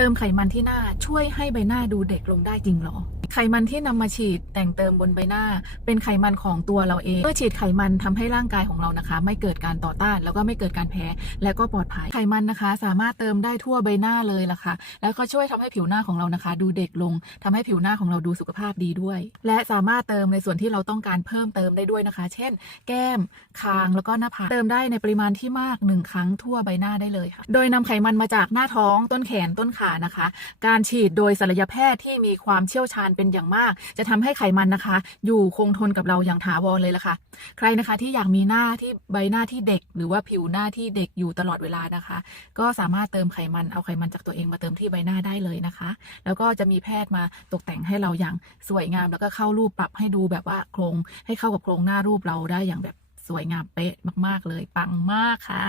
เติมไขมันที่หน้าช่วยให้ใบหน้าดูเด็กลงได้จริงเหรอ ไขมันที่นำมาฉีดแต่งเติมบนใบหน้า เป็นไขมันของตัวเราเอง เมื่อฉีดไขมันทำให้ร่างกายของเรานะคะ ไม่เกิดการต่อต้านแล้วก็ไม่เกิดการแพ้ และก็ปลอดภัยไขมันนะคะ สามารถเติมได้ทั่วใบหน้าเลยล่ะค่ะ แล้วก็ช่วยทำให้ผิวหน้าของเรานะคะ ดูเด็กลงทำให้ผิวหน้าของเราดูสุขภาพดีด้วย และสามารถเติมในส่วนที่เราต้องการเพิ่มเติมได้ด้วยนะคะ เช่น แก้มคางแล้วก็หน้าผากเติมได้ในปริมาณที่มากหนึ่งครั้งทั่วใบหน้าได้เลยค่ะ โดยนำไขมันมาจากหน้าท้องต้นแขนต้นขานะคะ การฉีดโดยศัลยแพทย์ที่มีความเชี่ยวชาญเป็นอย่างมาก จะทำให้ไขมันนะคะ อยู่คงทนกับเราอย่างถาวรเลยล่ะค่ะ ใครนะคะที่อยากมีหน้าที่ใบหน้าที่เด็ก หรือว่าผิวหน้าที่เด็กอยู่ตลอดเวลานะคะ ก็สามารถเติมไขมันเอาไขมันจากตัวเองมาเติมที่ใบหน้าได้เลยนะคะ แล้วก็จะมีแพทย์มาตกแต่งให้เราอย่างสวยงาม แล้วก็เข้ารูปปรับให้ดูแบบว่าโครงให้เข้ากับโครงหน้ารูปเราได้อย่างแบบสวยงามเป๊ะมาก ๆ เลยปังมากค่ะ